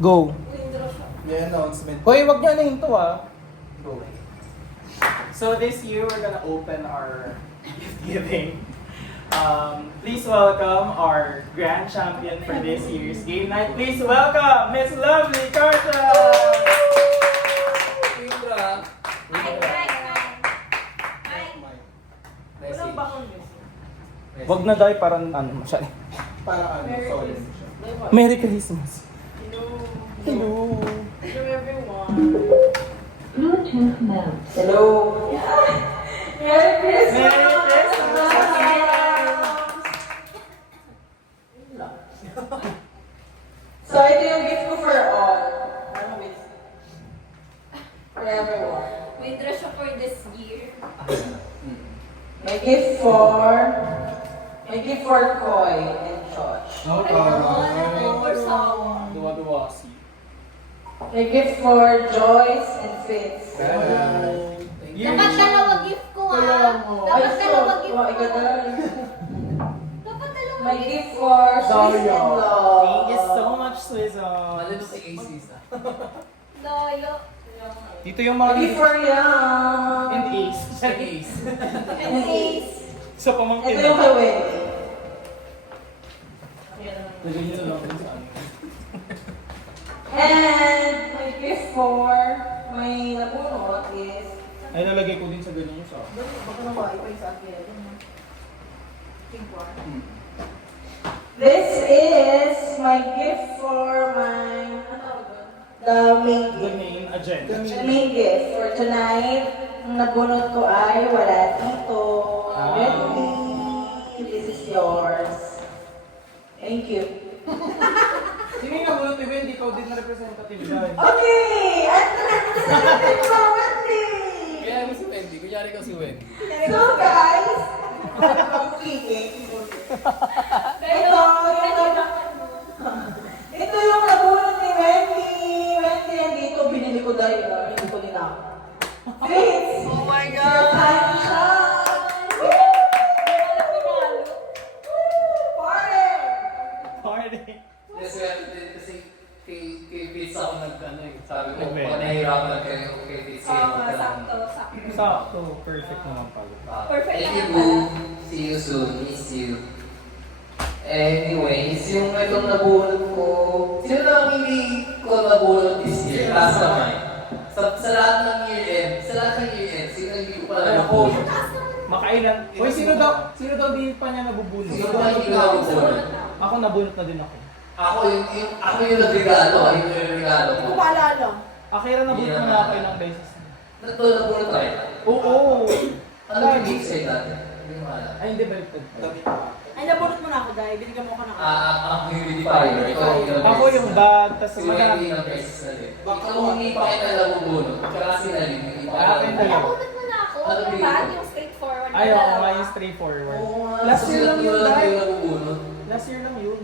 Go. May announcement. Hoy, wag niyo ano to ah. Go. So this year we're gonna open our gift giving. Please welcome our grand champion for this year's game night. Please welcome Miss Lovely Carta! Libra. Walang bakon Wag na dahil parang ano masyado. Para ano, Merry solemn Christmas. siya. Merry Christmas. Hello. Hello. Hello everyone. Bluetooth mode. Hello. Merry Christmas. Merry Christmas. So ito yung gift ko for all. Ano with? For everyone. Withdraw siya for this year. My gift for Koy and Josh. Duwa-duwa si. My gift for Joyce and Fitz. Dapat dalawa gift ko ah. Dapat dalawa gift ko. Dapat dalawa My gift gift for Swiss and Love. Thank you so much, Swizzo. Loyo. Dito yung My mga gift for Yang. And Ace. Siya Ace. And Ace. sa pamangkin. Ito yung kay Wendy. Lagyan niyo na lang dun sa ano. And my gift for my nabunot is Ay, nalagay ko din sa ganyan yung sa. baka nawa ipa yung sa akin. This is my gift for my the main The gift. main agenda. The main gift for tonight. Ang nabunot ko ay wala dito. Wendy, this is yours. Thank you. Sino yung nabulot ni Wendy? Ikaw din na representative dahil. Okay! At natin mo, Wendy! Kaya mo si Wendy. Kunyari ko si Wendy. So guys, ito yung nabunod ni Wendy. Wendy, nandito, binili ko dahil hindi ko ninako. Fitz! Oh my God! Time shot! Party! Party. Kasi kay Fitz ako nag-ano eh. Sabi ko, Nag-mail. pag nahihirapan kayo kay Fitz kayo. Sakto, sakto. Sakto, perfect naman pala. Perfect Thank you, naman boo. pala. See you soon. Miss you. Anyways, yung itong nabunod ko, sino lang hindi ko nabunod this year? Last naman. Sa lahat ng year-end, sino hindi ko pala nabunod? Makailan. Hoy, sino daw di pa niya nabubunot? Sino ba hindi ko nabunod? Ako nabunot na din ako. Ako yung nagregalo, yung regalo ko. Paalala. Akira nabunot na ako ilang beses. Nabunod tayo. Oo. Ano yung gift sa'yo dati? Hindi ko alam. Ay, hindi baliktad. Ay, nabunot mo na ako dahil binigyan mo ko ng Ako yung beautifier. Ikaw yung ilang Ako beses yung na. bag, tas Si Wendy maganda. ilang beses na din. Ikaw hindi pa kita nabubunot. Tsaka si Nalim, hindi pa Ah, kita akin Ay, dalawa. abunod mo na ako. Ano Yung ba bag, yun? yung straightforward. Ay, na oo, dalawa. nga yung straightforward. Oo, Last year lang yun, Sino dahil. yung nabubunot? Last year lang yun.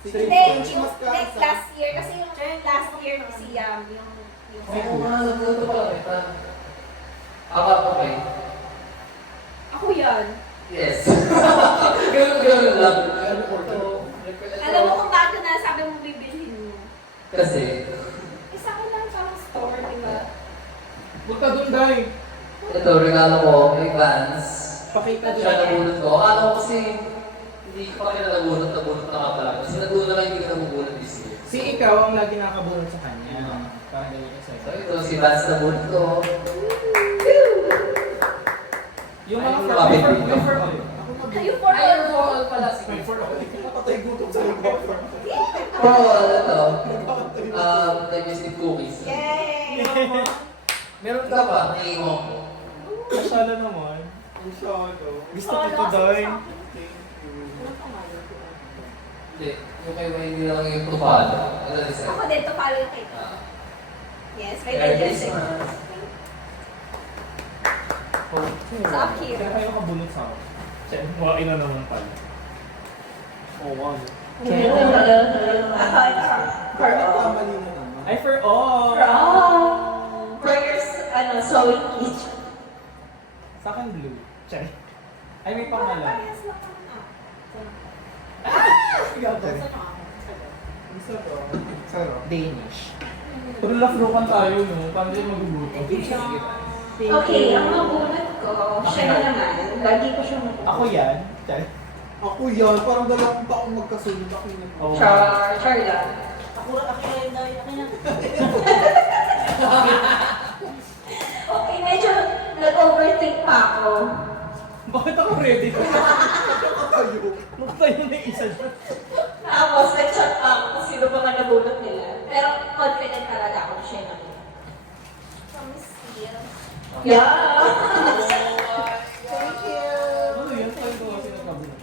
Hindi, yung next last year. Kasi yung last year si yung Oo nga, nabunot pala kita. Ako, okay. Ako yan. Yes. Ganun lang. Alam mo kung bakit na sabi mo bibilhin mo. Kasi, Isa ko lang parang store, di ba? Punta doon dahil. ito, regalo ko kay Vance. Pakita doon. Siya nabunot ko. Akala ko kasi, hindi ko pa kita nabunot na nga pala. Kasi nabunot na lang hindi ka nabunot this year. Si ikaw ang lagi nakabunot sa kanya. Parang ganyan ka So sa'yo. ito, si Vance nabunot ko. Yung mga Ay, for yung for Kayo for all. pala si Patay gutom sa iyo. Oo, ano to? Digestive cookies. Yay! Meron ka ba? Naiiwan ko. Masyado naman. Masyado. Gusto ko to dahil. Hindi. Yung kay Wendy lang yung tupado. Ano na siya? Ako din, to follow yung cake. Yes, kay Merry Digestive. Christmas. Sa Akira. Kaya kayo nakabunot sa akin. Buhain na naman pala. Oo, ano. Kamali na naman. Ay, for all! For your, sewing kit. Sa akin, blue. Chay. Ay, may pangalan. Parehas lang naman. Isa to. Saro. Day. finish. Pero laflukan tayo, no? Paano din magugutom? Okay, ang mabunot ko, siya na naman. Lagi ko siyang Ako yan. Char. Ako yan, parang 2 taong magkasunod ako yun. Oh. Char lang. Okay, medyo nag-overthink pa ako. Bakit ako ready? Kayo. Magtayo na isa dyan. Tapos, nag-chat ako kung sino ba nga nabunot nila. Pero confident talaga ako na siya naman. From Steel. Yeah! Thank you. Ano yun? Saan ito kasi nagkabuno?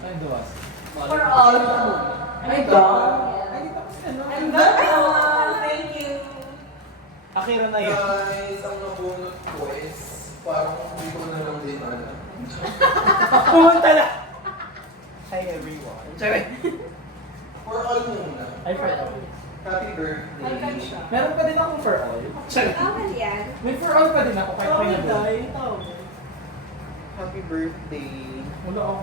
Saan ito kasi? For all. My God. I'm back. Thank you. Akira na yun. Guys, ang nabunot ko is parang hindi ko na lang din alam. Pumunta na! Hi everyone. Char. For all muna. Hi for all. Happy birthday. Meron pa din akong for all. Char. Bawal yan. May for all pa din ako kahit may nabunod. Happy birthday. Wala ako.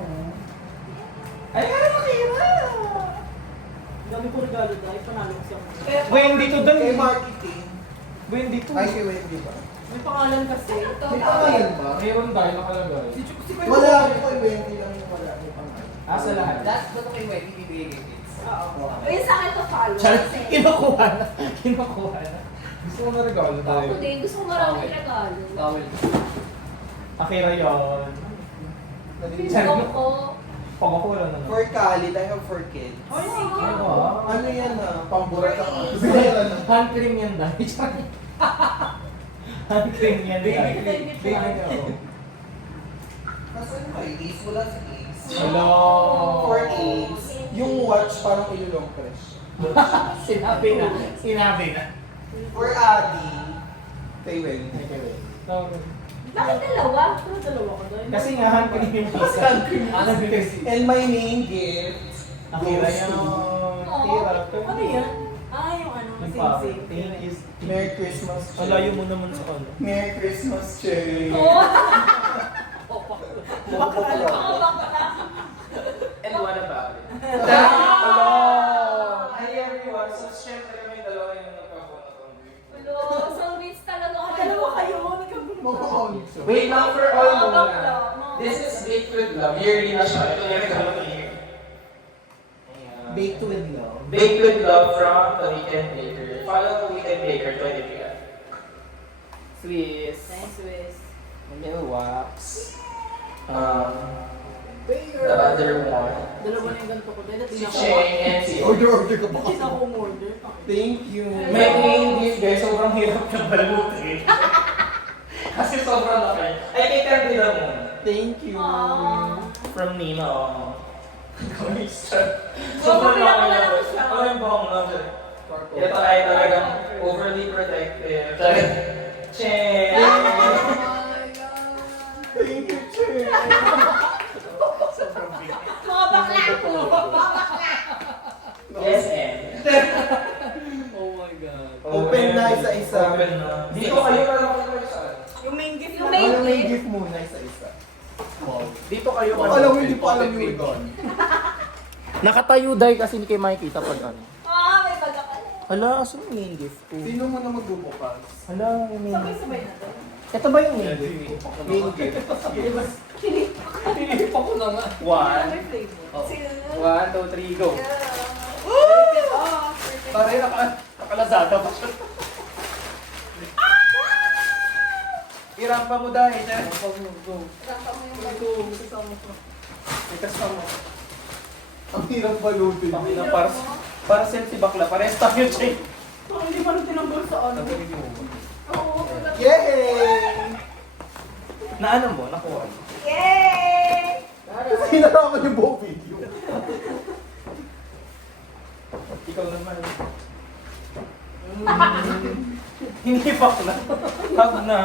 Ay, Akira! Dami ko regalo dahil panalo ko siya. Wendy to doon. Kay marketing. Wendy to. Ay, kay Wendy ba? May pangalan kasi. May pangalan ba? Mayroon dahil nakalagay. Si Kuya Wala ako kay Wendy lang yung wala may pangalan. Ah, sa lahat. Ba't kay Wendy bibigay kay kids? Oo. Uy, sa akin to follow. Char. Kasi Kinukuha na. Kinukuha na. Gusto ko na regalo tayo. ako din, gusto ko maraming regalo. Bawal. Akira yun. Gusto ko. Pag ako wala naman. For Khalid, I have for kids. Ay, Ay, wow. Ano yan pambura ka. Hand cream yan dahil. Hand cream yan dahil. Baby Nasaan ba? Ace? Wala si Ace. Hello. For Ace, yung watch parang ilulong fresh. Sinabi na. Sinabi na. For Adi, kay Wendy. Bakit dalawa? Pero dalawa ko dahil. Kasi nga hand cream yung isa. Hand cream. And my main gift Akira goes yun. to Akira. Ano yan? Ah, yung ano, Yung pa. sing-sing. Thank you. Merry Christmas. Alayo mo naman sa ano. Merry Christmas, Cherry. And what about it? Hello! Hi everyone. So, syempre kami dalawa yung nagkakaroon ng Hello, so rich talaga kayo. Dalawa kayo. Wait lang for all muna. This is Baked with Love. Yearly na siya. Ito yung regalo ko year. Baked with love. Baked with Love from The Weekend Baker. Follow The Weekend Baker 23. Swiss. Thanks, Wiz. Nail wax. The other one. Dalawa na yung ganito ko dahil. Si Cheng and si Order ka ba? Hindi na ako umorder. Thank you. May main gift guys, sobrang hirap ng balutin. Kasi sobrang laki. Ay, kay Candida mo. Thank you. From Nina, oh. Kamisa. Sobrang Sobrang laki laki na na to. siya. Ano yung buhong na dyan? Ito ay talagang overly protective. Cheng! Thank you, Cherry. Mga bakla po. Mga bakla. Yes, and. Oh my God. Open na isa-isa. Open na. Dito kayo na lang kayo saan? Yung main gift Yung na. main Ano may gift. gift muna isa-isa. Wow. Dito kayo. Alam mo, hindi pa alam yung doon. Nakatayo dahil kasi hindi kayo makikita pag ano. Ah, may baga ka na. Hala, asan yung main gift ko? Sino mo na magbubukas? Hala, yung main gift. Sabay-sabay na to. Ito ba yung main gift ko? Main gift. Pinip ako na nga. One. May flavor. Sino? 1, 2, 3, go. Parang Nakalazada pa siya. Irampa mo dahil. Irampa mo. Go. Ikasama mo. Ang hirap balutin. Pakina para selfie bakla. Parehas tayo, Jay. Parang hindi pa rin tinanggol sa ano. Oo. Yay! Na ano mo? Nakuha. Yay! Kasi naraman yung buong video. Ikaw naman. Hindi bakla. Hug na.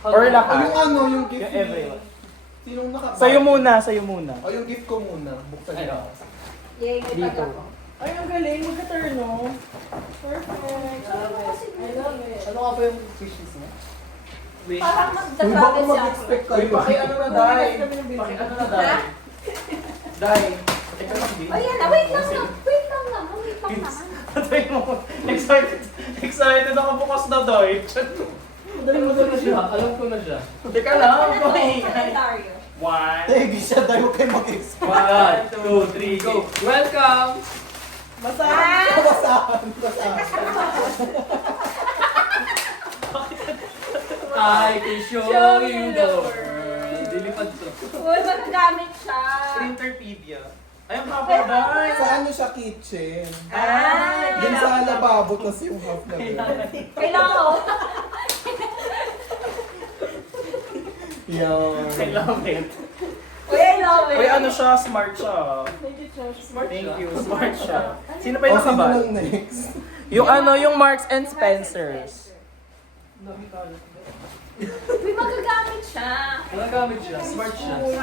Or lahat. Yung ano, yung gift Yung everyone. Sinong nakabag? Sa'yo muna, sa'yo muna. O yung gift ko muna. Buksan niyo. Yay, may Dito. baga ko. Ay, ang galing. Magka-turn, no? Perfect. I love it. Ano nga ba yung wishes mo? Wish. Parang Uy, baka magda-travel siya. mag-expect Uy, kayo. paki-ano na, Day. Paki-ano na, Day. Day. Ito lang, Day. Ayan na, wait lang naman. Wait lang naman. Wait lang naman. Doy mo. Excited ako bukas na, Doy. Alam ko na siya. Alam ko na siya. Teka lang, Ano Doy. yung kalendaryo? One, Hindi siya tayo kayo mag-explain. 1, 2, 3, go! Welcome! Basahan. I can show you the world. Dilipad to. Uy, magagamit siya. Printerpedia. Ayun nga pa, Doy. Sa ano siya kitchen? Ah, Dun sa lababo, tas yung half na yun. kailangan ko. Yan. I love it. Uy, I love it. Uy, ano siya? Smart siya. Thank you. Smart siya. Sino pa yung O, sino nakabal? lang next? Yung ano, yung Marks and Spencers. Uy, magagamit siya. Magagamit siya. Smart siya. Oh,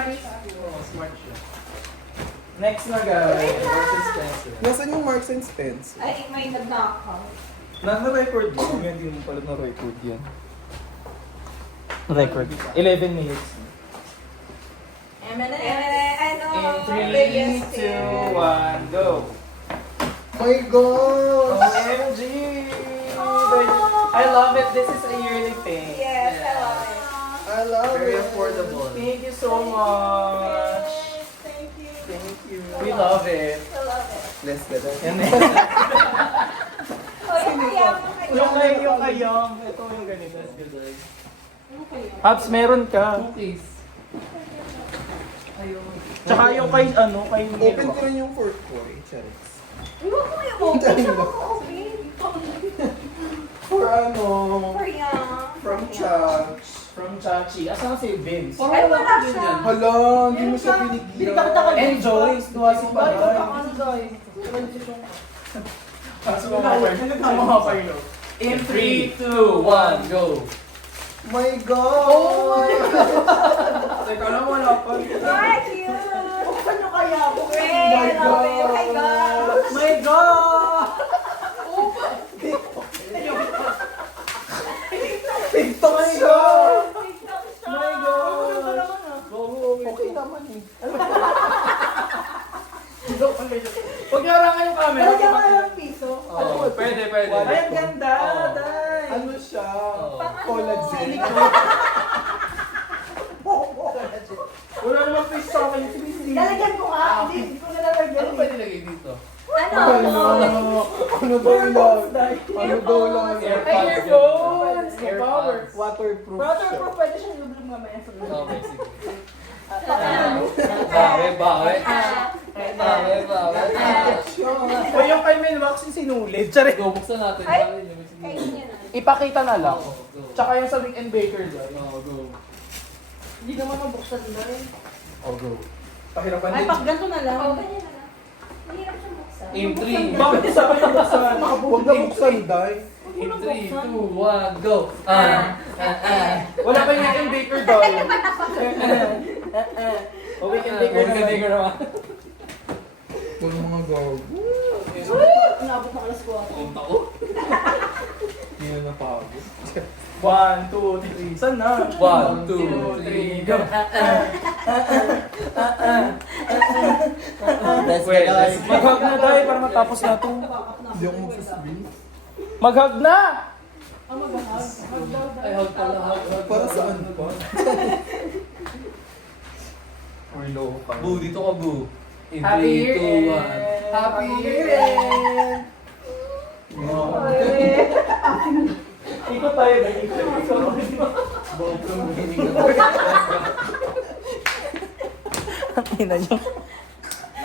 Smart siya. Next na, guys. Marks and Spencer. Nasaan yung Marks and Spencer? Ay, may nag-knockout. Nasa-record mo. Hindi mo pala na-record yan. Record. 11 minutes. Ano? In 3, 2, 1, go! My God! OMG! I love it. This is a yearly thing. Yes, I love it. I love Very it. affordable. Thank you so much. Thank you. Thank you. We love it. I love it. Let's get it. Yan Oh, yung kayam, yung kayam. Ito yung ganito. Habs, meron ka. Cookies. Ayun. Tsaka yung kay, ano, kay Open ko rin yung fourth ko eh. Charis. Iwan mo yung open. Siya mag-open. For ano? Korean. From Chucks. From Chachi. Asan na si Vince? Ay, wala siya. Hala, hindi mo siya binigyan. And Joyce, duwa si Panay. Pasok mo mga payo. In 3, 2, 1, go! My God! Teka lang, wala pa. Ay, cute. Buksan nyo kaya ako. Great, I love it. Oh my gosh. My God! TikTok siya! My God! Okay naman eh. Huwag larangan yung camera. Talagyan ko na ng piso. Oh, pwede. Ay, ang ganda, Oh. Day. Ano siya? Oo. Collagen. Wala namang face sa akin. Lalagyan ko nga. Hindi ko na lalagyan. Ano pwede lagay dito? Ano? Ano daw lang? Ano daw lang? Ay, earphones! Power. Waterproof siya. Waterproof, pwede siyang lublog mamaya sa lublog. Okay, sige. Bawi. O yung kay Melmax yung sinulid. Charit. Go, buksan natin. Ay. Sige. Kainin niya na. Ipakita na lang. Go. Tsaka yung sa Weekend Baker doon. Go. Hindi naman mabuksan na rin. Go. Pahirapan Ay, din. pag ganito na lang. Oh, ganyan na lang. Mahirap siyang buksan. In 3, Bakit sa akin yung buksan? Huwag na buksan, Day. in 3, 2, 1, go! Wala pa yung Weekend Baker doon. O Weekend Baker Weekend naman. Baker naman. Kung mga gago. Naabot na alas 4. Punta ko. Hindi na napagod. 1, 2, 3. Saan na? 1, 2, 3, go! Pwede. Mag-hug na tayo para matapos na ito. Hindi ako magsasabihin. Mag-hug na! Ay, hug pala, hug. Para saan pa? Or low pa. Bu, dito ka, Bu. In Happy 3, year 2, 1. end! Happy year end! Ikot tayo ba? Ikot. Bawag kang meaning. Ang ina niyo.